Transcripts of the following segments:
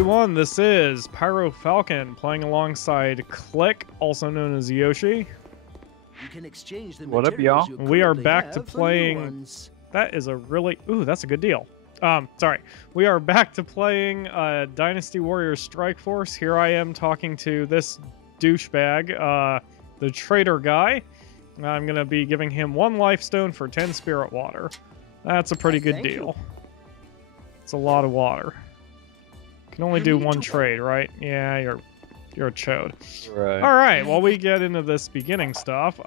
everyone, this is PyroFalkon playing alongside Click, also known as Yoshi. You can exchange the What up, y'all? We are back to playing... That is a really... Ooh, that's a good deal. Sorry. We are back to playing Dynasty Warriors Strikeforce. Here I am talking to this douchebag, the trader guy. I'm going to be giving him 1 life stone for 10 spirit water. That's a pretty good deal. It's a lot of water. Can only do 1 trade, right? Yeah, you're a chode. Right. All right, while we get into this beginning stuff,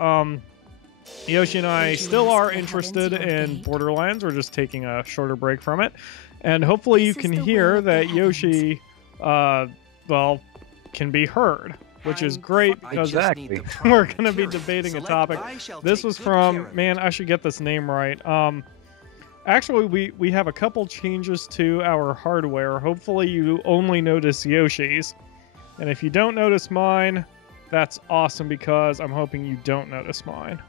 Yoshi and I still are interested in Borderlands. We're just taking a shorter break from it. And hopefully you can hear that Yoshi, well, can be heard, which is great because we're going to be debating a topic. This was from, man, I should get this name right. Actually, we have a couple changes to our hardware. Hopefully you only notice Yoshi's. And if you don't notice mine, that's awesome because I'm hoping you don't notice mine.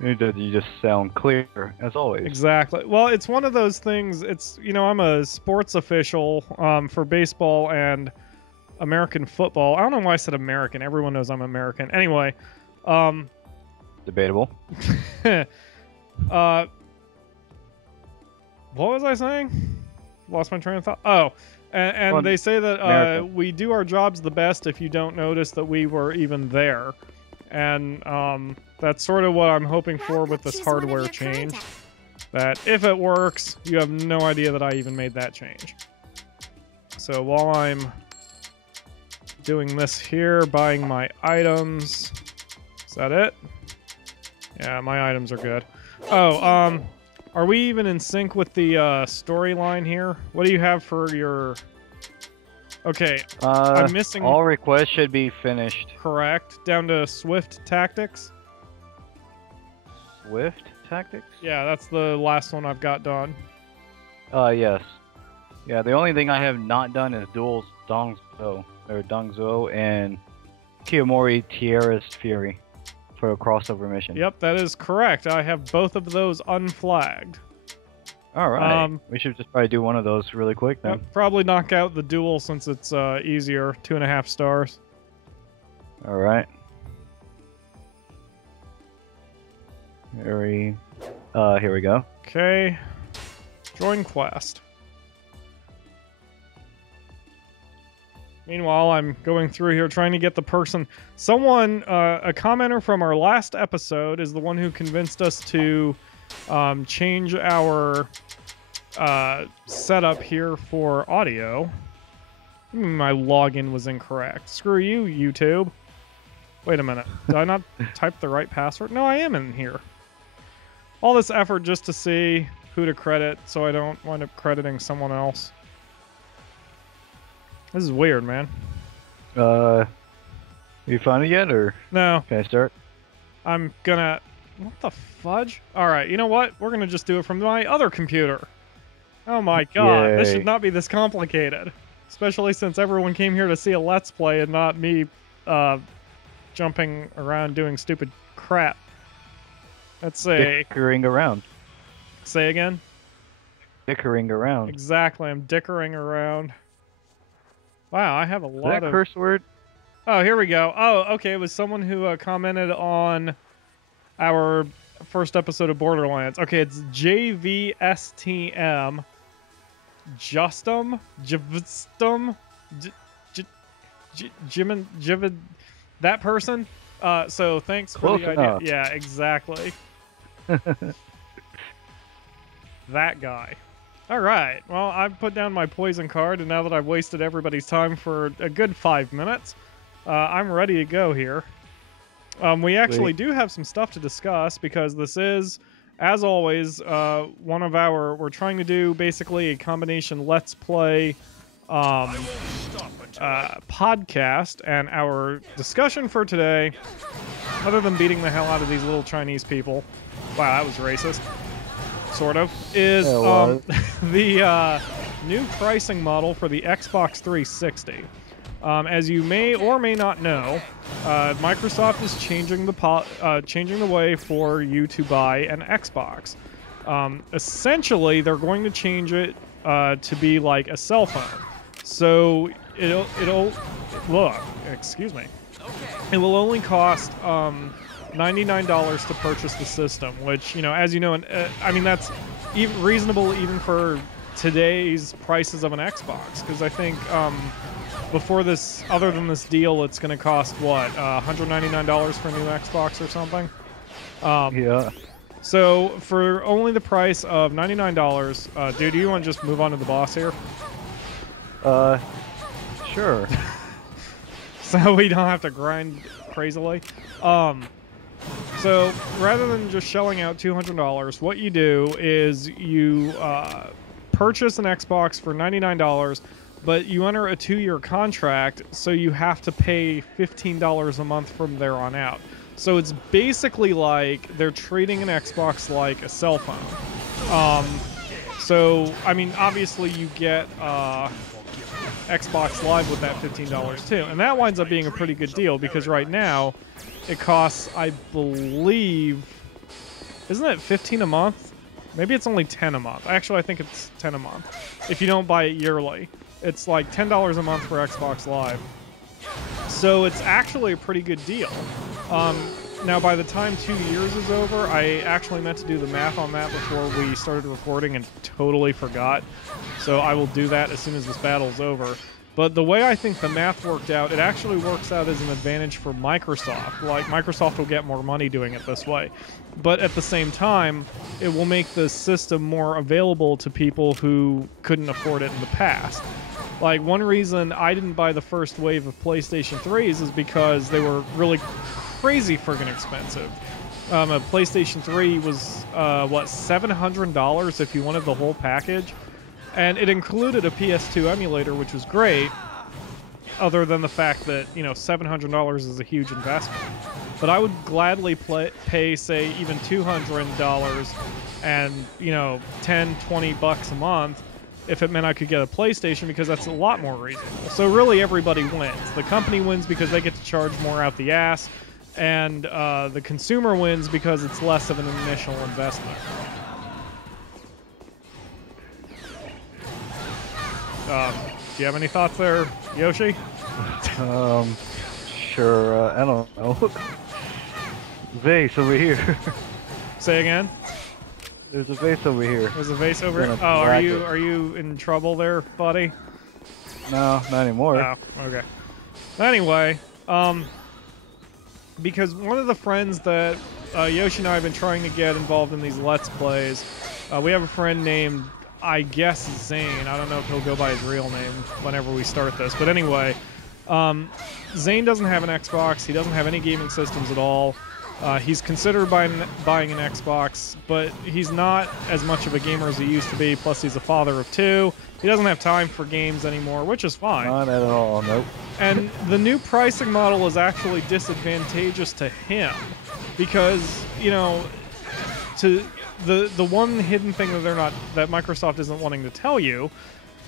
You just sound clear, as always. Exactly. Well, it's one of those things, it's, you know, I'm a sports official for baseball and American football. I don't know why I said American. Everyone knows I'm American. Anyway. Debatable. What was I saying? Lost my train of thought. Oh, and well, they say that we do our jobs the best if you don't notice that we were even there. And that's sort of what I'm hoping for with this hardware change. That if it works, you have no idea that I even made that change. So while I'm doing this here, buying my items, is that it? Yeah, my items are good. Oh, are we even in sync with the storyline here? What do you have for your... Okay, I'm missing... All requests should be finished. Correct. Down to Swift Tactics. Swift Tactics? Yeah, that's the last one I've got done. Yes. Yeah, the only thing I have not done is Duel's Dongzhuo, and Kiyomori Tiara's Fury for a crossover mission. Yep, that is correct. I have both of those unflagged. Alright, we should just probably do one of those really quick then. Yep, probably knock out the Duel since it's easier, 2.5 stars. Alright. Here we go. Okay. Join quest. Meanwhile, I'm going through here trying to get the person... Someone, a commenter from our last episode is the one who convinced us to change our setup here for audio. My login was incorrect. Screw you, YouTube. Wait a minute. Did I not type the right password? No, I am in here. All this effort just to see who to credit so I don't wind up crediting someone else. This is weird, man. You found it yet, or? No. Can I start? I'm gonna... What the fudge? Alright, you know what? We're gonna just do it from my other computer. Oh my god, Yay. This should not be this complicated. Especially since everyone came here to see a Let's Play and not me, jumping around doing stupid crap. Let's say... Dickering around. Say again? Dickering around. Exactly, I'm dickering around. Wow, I have a lot of... Is that curse word? Oh, here we go. Oh, okay, it was someone who commented on our first episode of Borderlands. Okay, it's JVSTM. Justum? Jivistum? Jimin... That person? So thanks for Close the enough. idea. Yeah, exactly. That guy. Alright, well, I've put down my poison card, and now that I've wasted everybody's time for a good 5 minutes, I'm ready to go here. We actually do have some stuff to discuss, because this is, as always, one of our... We're trying to do, basically, a combination Let's Play podcast, and our discussion for today, other than beating the hell out of these little Chinese people... Wow, that was racist. Sort of, is the new pricing model for the Xbox 360. As you may or may not know, Microsoft is changing the way for you to buy an Xbox. Essentially, they're going to change it to be like a cell phone. So it'll look, excuse me. It will only cost $99 to purchase the system, which, you know, as you know, I mean, that's even reasonable even for today's prices of an Xbox, because I think before this, other than this deal, it's going to cost what, $199 for a new Xbox or something. Yeah. So for only the price of $99, dude, do you want to just move on to the boss here? Sure. So we don't have to grind crazily. So rather than just shelling out $200, what you do is you purchase an Xbox for $99, but you enter a 2-year contract, so you have to pay $15 a month from there on out. So it's basically like they're treating an Xbox like a cell phone. So, I mean, obviously you get Xbox Live with that $15 too, and that winds up being a pretty good deal, because right now it costs, I believe, isn't it 15 a month? Maybe it's only 10 a month. Actually, I think it's 10 a month if you don't buy it yearly. It's like $10 a month for Xbox Live. So it's actually a pretty good deal. Now, by the time 2 years is over, I actually meant to do the math on that before we started recording and totally forgot. So I will do that as soon as this battle's over. But the way I think the math worked out, it actually works out as an advantage for Microsoft. Like, Microsoft will get more money doing it this way. But at the same time, it will make the system more available to people who couldn't afford it in the past. Like, one reason I didn't buy the first wave of PlayStation 3s is because they were really crazy friggin' expensive. A PlayStation 3 was, what, $700 if you wanted the whole package? And it included a PS2 emulator, which was great, other than the fact that, you know, $700 is a huge investment. But I would gladly pay, say, even $200 and, you know, 10, 20 bucks a month if it meant I could get a PlayStation, because that's a lot more reasonable. So really everybody wins. The company wins because they get to charge more out the ass, and the consumer wins because it's less of an initial investment. Do you have any thoughts there, Yoshi? Sure, I don't know. Vase over here. Say again? There's a vase over here. There's a vase over here? Oh, are you in trouble there, buddy? No, not anymore. Oh, okay. Anyway, because one of the friends that Yoshi and I have been trying to get involved in these Let's Plays, we have a friend named, I guess, Zane. I don't know if he'll go by his real name whenever we start this. But anyway, Zane doesn't have an Xbox. He doesn't have any gaming systems at all. He's considered buying an Xbox, but he's not as much of a gamer as he used to be. Plus, he's a father of 2. He doesn't have time for games anymore, which is fine. Not at all, nope. And the new pricing model is actually disadvantageous to him because, you know, the one hidden thing that Microsoft isn't wanting to tell you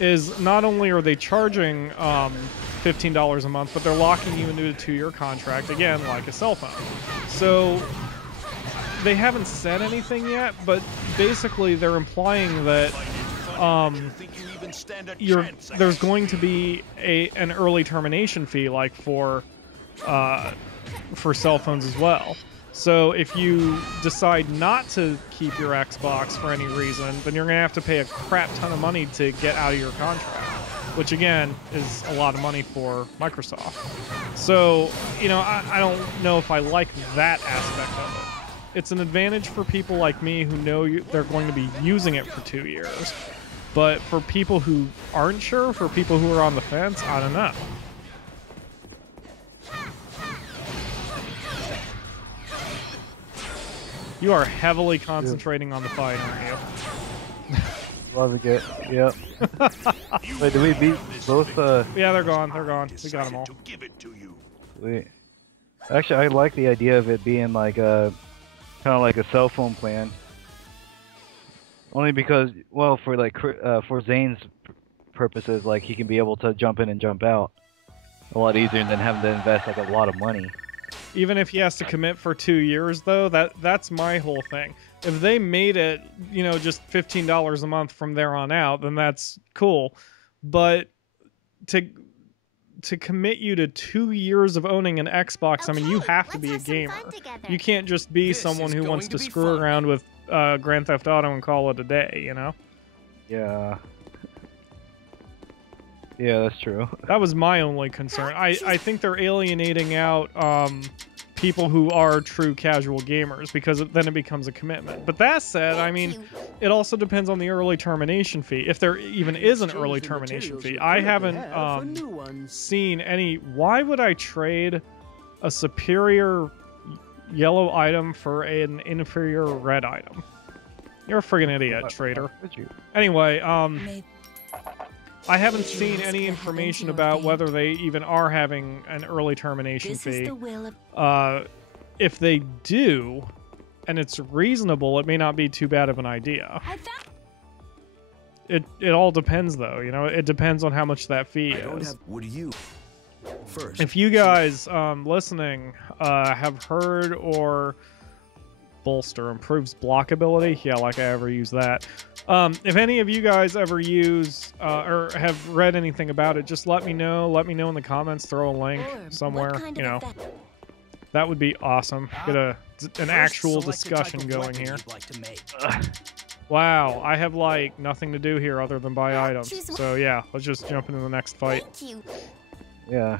is not only are they charging $15 a month, but they're locking you into a 2-year contract, again, like a cell phone. So they haven't said anything yet, but basically they're implying that there's going to be an early termination fee, like for cell phones as well. So if you decide not to keep your Xbox for any reason, then you're going to have to pay a crap ton of money to get out of your contract, which again is a lot of money for Microsoft. So, you know, I don't know if I like that aspect of it. It's an advantage for people like me who know they're going to be using it for 2 years. But for people who aren't sure, for people who are on the fence, I don't know. You are heavily concentrating on the fight, aren't you? Loving it. Yep. Wait, did we beat both? Yeah, they're gone. They're gone. We got them all. Sweet. Actually, I like the idea of it being like kind of like a cell phone plan. Only because, well, for Zane's purposes, like he can be able to jump in and jump out a lot easier than having to invest like a lot of money. Even if he has to commit for 2 years, though, that's my whole thing. If they made it, you know, just $15 a month from there on out, then that's cool. But to commit you to 2 years of owning an Xbox, I mean, you have to be a gamer. You can't just be someone who wants to screw around with Grand Theft Auto and call it a day, you know? Yeah. Yeah, that's true. That was my only concern. I think they're alienating out people who are true casual gamers, because then it becomes a commitment. But that said, I mean, it also depends on the early termination fee, if there even is an early termination fee. I haven't seen any. Why would I trade a superior yellow item for an inferior red item? You're a friggin' idiot, trader. Anyway, I haven't seen any information about whether they even are having an early termination fee. If they do, and it's reasonable, it may not be too bad of an idea. It all depends, though. You know, it depends on how much that fee is. What do you? First, if you guys listening have heard or bolster improves blockability, yeah, like I ever use that. If any of you guys ever use or have read anything about it, just let me know. Let me know in the comments. Throw a link somewhere. You know, that would be awesome. Get an actual discussion going here. Wow, I have like nothing to do here other than buy items. So yeah, let's just jump into the next fight. Yeah.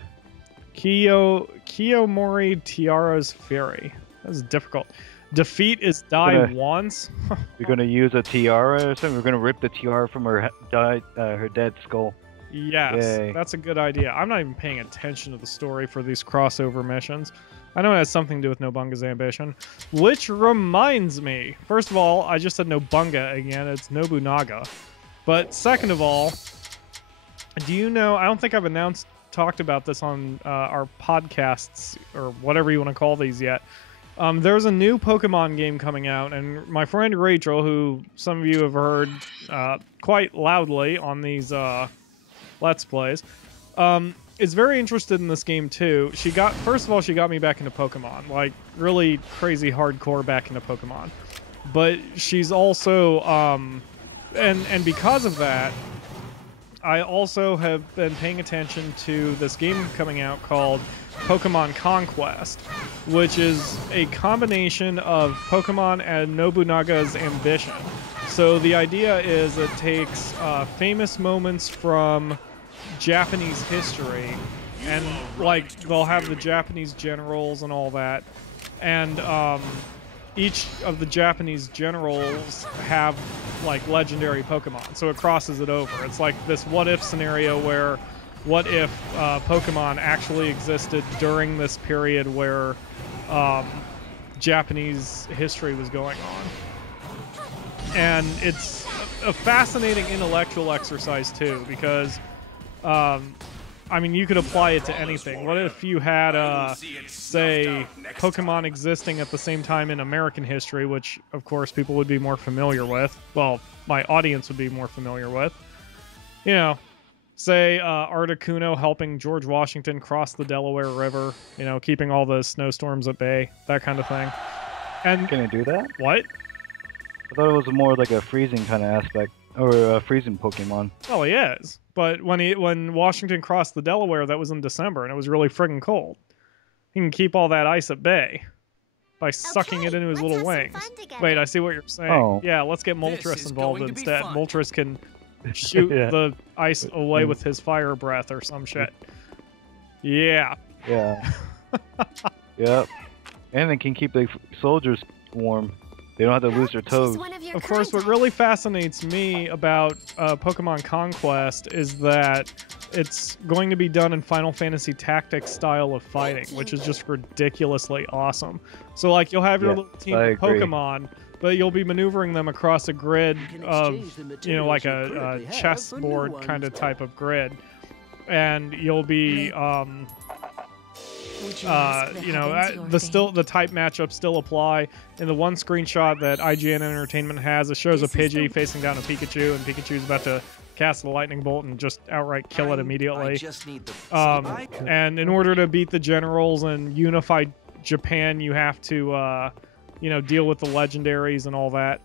Kiyomori Tiara's Fury. That's difficult. Defeat is die once. We're gonna use a tiara or something. We're gonna rip the tiara from her dead skull. Yes, Yay. That's a good idea. I'm not even paying attention to the story for these crossover missions. I know it has something to do with Nobunga's ambition. Which reminds me, first of all, I just said Nobunga again. It's Nobunaga. But second of all, do you know? I don't think I've talked about this on our podcasts or whatever you want to call these yet. There's a new Pokemon game coming out, and my friend Rachel, who some of you have heard quite loudly on these Let's Plays, is very interested in this game too. First of all, she got me back into Pokemon, like really crazy hardcore back into Pokemon. But she's also, and because of that, I also have been paying attention to this game coming out called Pokemon Conquest, which is a combination of Pokemon and Nobunaga's ambition. So the idea is it takes famous moments from Japanese history, and like they'll have the Japanese generals and all that, and each of the Japanese generals have like legendary Pokemon, so it crosses it over. It's like this what-if scenario where what if Pokemon actually existed during this period where Japanese history was going on. And it's a fascinating intellectual exercise too, because I mean, you could apply it to anything. What if you had, say, Pokemon existing at the same time in American history, which, of course, people would be more familiar with. Well, my audience would be more familiar with. You know, say Articuno helping George Washington cross the Delaware River, you know, keeping all the snowstorms at bay, that kind of thing. And can it do that? What? I thought it was more like a freezing kind of aspect, or a freezing Pokemon. Well, he is. But when Washington crossed the Delaware, that was in December, and it was really friggin' cold. He can keep all that ice at bay by sucking it into his little wings. Wait, I see what you're saying. Oh. Yeah, let's get Moltres involved instead. Moltres can shoot the ice away with his fire breath or some shit. Yeah. Yeah. Yep. And they can keep the soldiers warm. They don't have to lose their toes. Of course, what really fascinates me about Pokemon Conquest is that it's going to be done in Final Fantasy Tactics style of fighting, which is just ridiculously awesome. So, like, you'll have your little team of Pokemon, but you'll be maneuvering them across a grid of, you know, like a chessboard kind of type of grid. And you'll be... you know, the type matchups still apply. In the one screenshot that IGN Entertainment has, it shows a Pidgey facing down a Pikachu, and Pikachu's about to cast the lightning bolt and just outright kill it immediately. And in order to beat the generals and unify Japan, you have to, you know, deal with the legendaries and all that.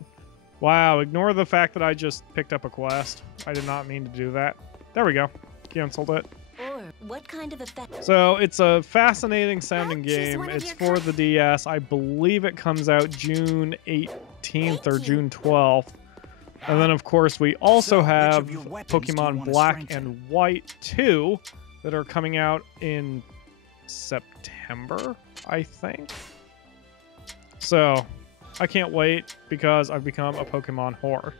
Wow, ignore the fact that I just picked up a quest. I did not mean to do that. There we go. Canceled it. Or what kind of effect? So it's a fascinating sounding Choose game. one of It's your for the DS. I believe it comes out June 18th or June 12th. And then, of course, we also have Pokemon Black and White 2 that are coming out in September, I think. So I can't wait because I've become a Pokemon whore.